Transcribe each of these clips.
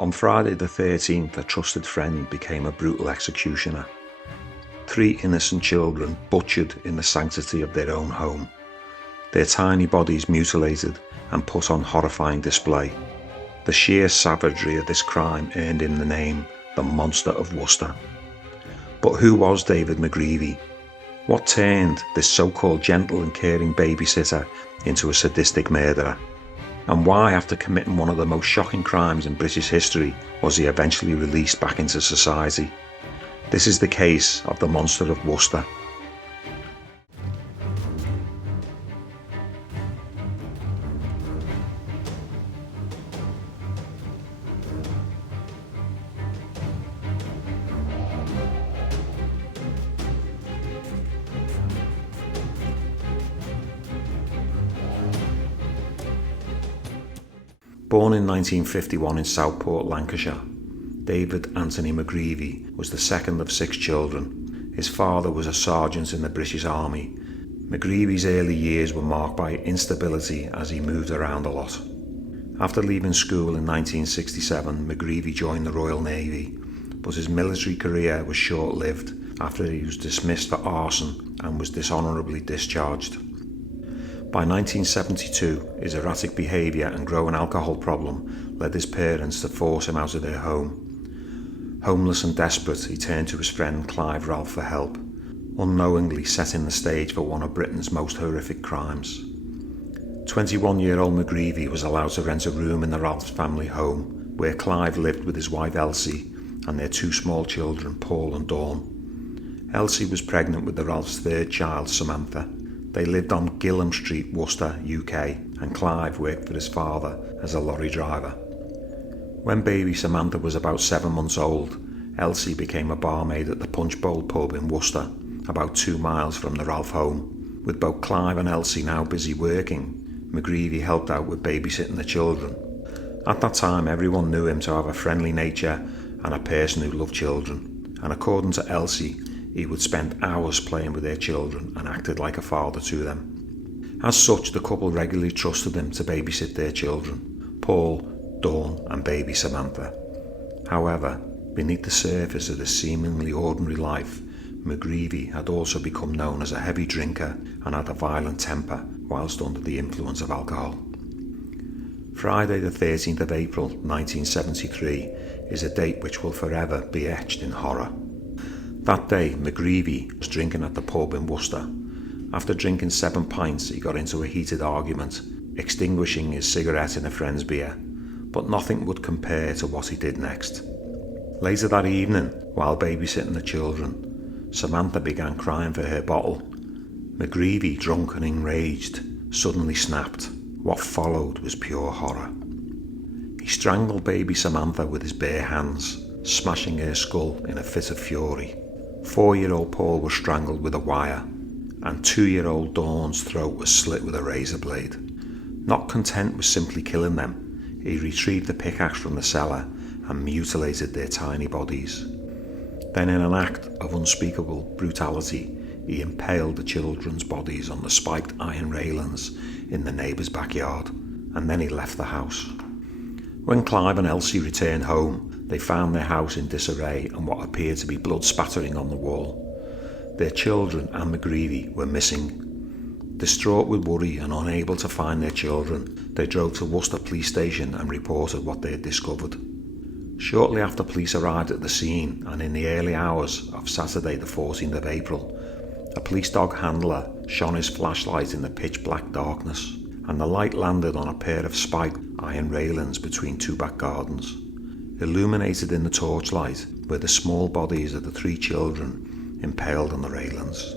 On Friday the 13th, a trusted friend became a brutal executioner. 3 innocent children butchered in the sanctity of their own home. Their tiny bodies mutilated and put on horrifying display. The sheer savagery of this crime earned him the name the Monster of Worcester. But who was David McGreevy? What turned this so-called gentle and caring babysitter into a sadistic murderer? And why, after committing one of the most shocking crimes in British history, was he eventually released back into society? This is the case of the Monster of Worcester. Born in 1951 in Southport, Lancashire, David Anthony McGreevy was the second of 6 children. His father was a sergeant in the British Army. McGreevy's early years were marked by instability as he moved around a lot. After leaving school in 1967, McGreevy joined the Royal Navy, but his military career was short-lived after he was dismissed for arson and was dishonourably discharged. By 1972, his erratic behaviour and growing alcohol problem led his parents to force him out of their home. Homeless and desperate, he turned to his friend Clive Ralph for help, unknowingly setting the stage for one of Britain's most horrific crimes. 21-year-old McGreevy was allowed to rent a room in the Ralph's family home, where Clive lived with his wife Elsie and their 2 small children, Paul and Dawn. Elsie was pregnant with the Ralph's 3rd child, Samantha. They lived on Gilham Street, Worcester, UK, and Clive worked for his father as a lorry driver. When baby Samantha was about 7 months old, Elsie became a barmaid at the Punch Bowl pub in Worcester, about 2 miles from the Ralph home. With both Clive and Elsie now busy working, McGreevy helped out with babysitting the children. At that time, everyone knew him to have a friendly nature and a person who loved children, and according to Elsie, he would spend hours playing with their children and acted like a father to them. As such, the couple regularly trusted him to babysit their children, Paul, Dawn and baby Samantha. However, beneath the surface of this seemingly ordinary life, McGreevy had also become known as a heavy drinker and had a violent temper whilst under the influence of alcohol. Friday the 13th of April 1973 is a date which will forever be etched in horror. That day, McGreevy was drinking at the pub in Worcester. After drinking 7 pints, he got into a heated argument, extinguishing his cigarette in a friend's beer, but nothing would compare to what he did next. Later that evening, while babysitting the children, Samantha began crying for her bottle. McGreevy, drunk and enraged, suddenly snapped. What followed was pure horror. He strangled baby Samantha with his bare hands, smashing her skull in a fit of fury. 4-year-old Paul was strangled with a wire, and 2-year-old Dawn's throat was slit with a razor blade. Not content with simply killing them, he retrieved the pickaxe from the cellar and mutilated their tiny bodies. Then, in an act of unspeakable brutality, he impaled the children's bodies on the spiked iron railings in the neighbour's backyard, and then he left the house. When Clive and Elsie returned home, they found their house in disarray and what appeared to be blood spattering on the wall. Their children and McGreevy were missing. Distraught with worry and unable to find their children, they drove to Worcester Police Station and reported what they had discovered. Shortly after police arrived at the scene, and in the early hours of Saturday the 14th of April, a police dog handler shone his flashlight in the pitch-black darkness, and the light landed on a pair of spiked iron railings between 2 back gardens. Illuminated in the torchlight were the small bodies of the 3 children impaled on the railings.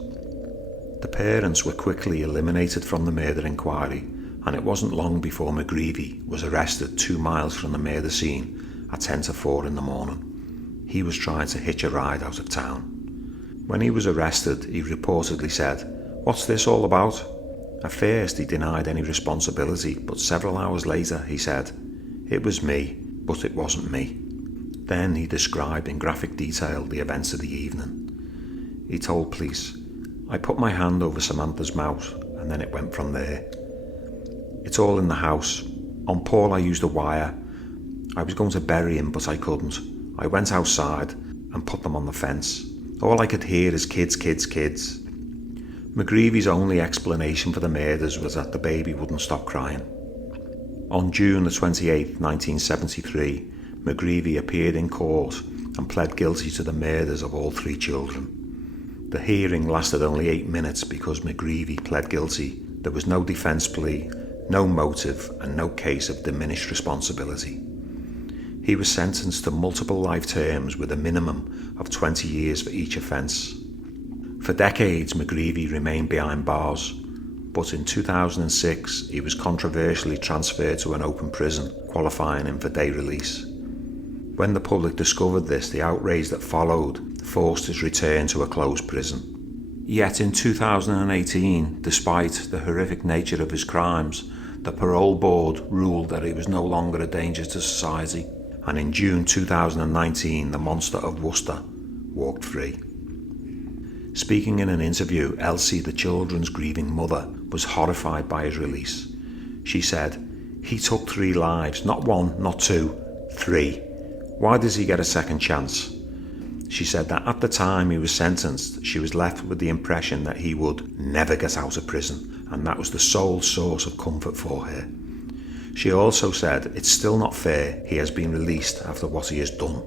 The parents were quickly eliminated from the murder inquiry, and it wasn't long before McGreevy was arrested 2 miles from the murder scene at 10 to 4 in the morning. He was trying to hitch a ride out of town. When he was arrested, he reportedly said, "What's this all about?" At first he denied any responsibility, but several hours later he said, "It was me, but it wasn't me." Then he described in graphic detail the events of the evening. He told police, "I put my hand over Samantha's mouth and then it went from there. It's all in the house. On Paul I used a wire. I was going to bury him, but I couldn't. I went outside and put them on the fence. All I could hear is kids, kids, kids. McGreevy's only explanation for the murders was that the baby wouldn't stop crying. On June the 28th, 1973, McGreevy appeared in court and pled guilty to the murders of all 3 children. The hearing lasted only 8 minutes because McGreevy pled guilty. There was no defence plea, no motive, and no case of diminished responsibility. He was sentenced to multiple life terms with a minimum of 20 years for each offence. For decades, McGreevy remained behind bars, but in 2006 he was controversially transferred to an open prison, qualifying him for day release. When the public discovered this, the outrage that followed forced his return to a closed prison. Yet in 2018, despite the horrific nature of his crimes, the parole board ruled that he was no longer a danger to society, and in June 2019 the Monster of Worcester walked free. Speaking in an interview, Elsie, the children's grieving mother, was horrified by his release. She said, "He took 3 lives, not 1, not 2, 3. Why does he get a second chance?" She said that at the time he was sentenced, she was left with the impression that he would never get out of prison, and that was the sole source of comfort for her. She also said it's still not fair he has been released after what he has done.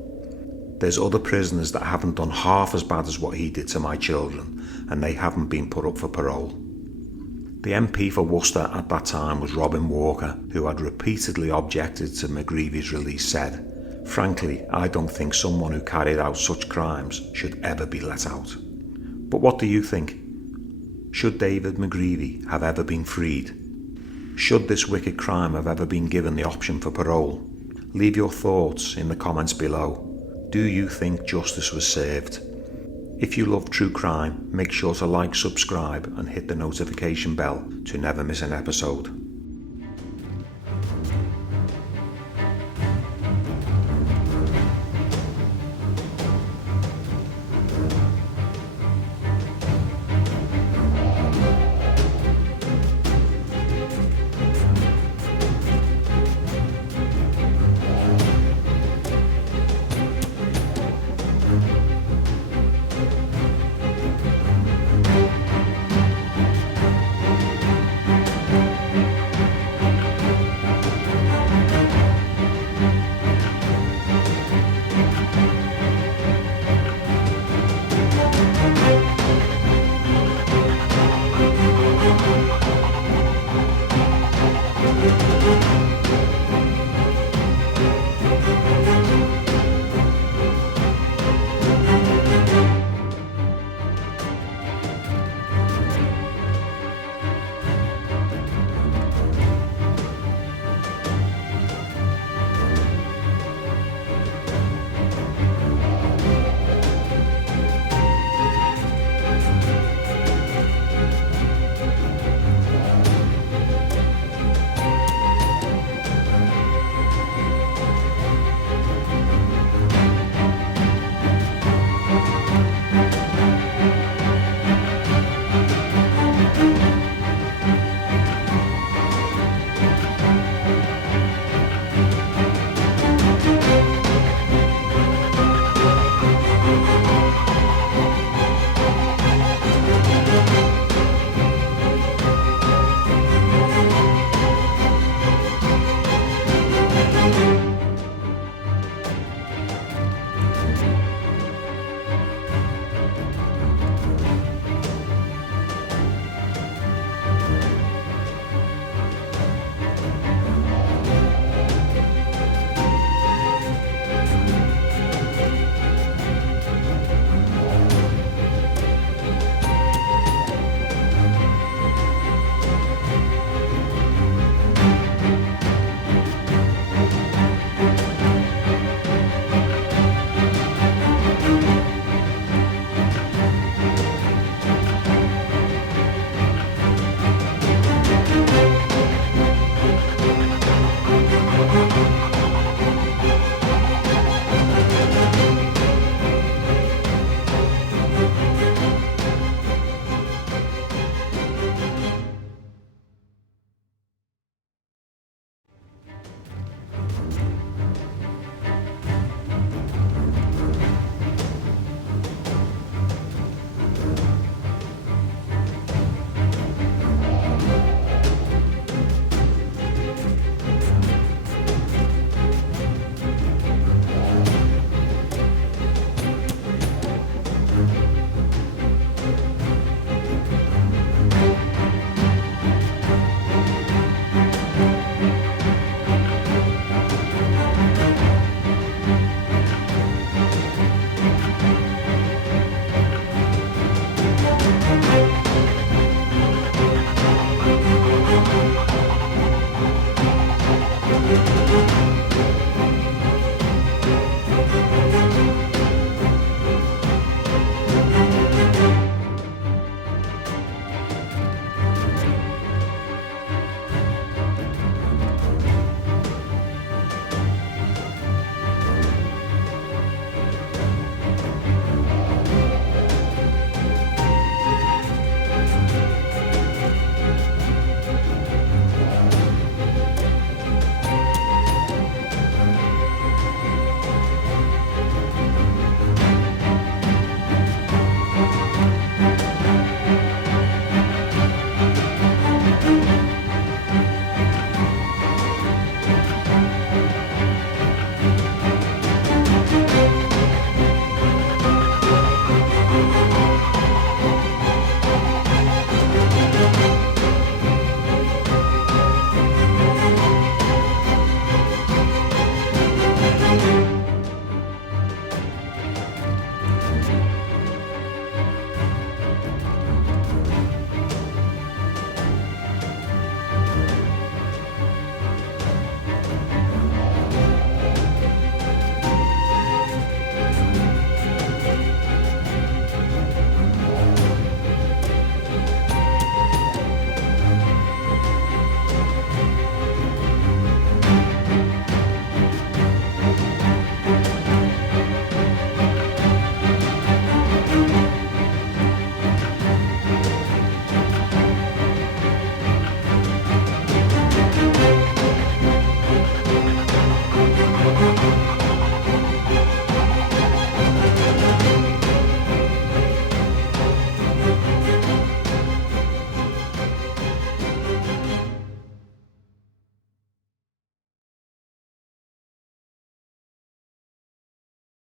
There's other prisoners that haven't done half as bad as what he did to my children, and they haven't been put up for parole. The MP for Worcester at that time was Robin Walker, who had repeatedly objected to McGreevy's release, said, "Frankly, I don't think someone who carried out such crimes should ever be let out." But what do you think? Should David McGreevy have ever been freed? Should this wicked crime have ever been given the option for parole? Leave your thoughts in the comments below. Do you think justice was served? If you love true crime, make sure to like, subscribe and hit the notification bell to never miss an episode.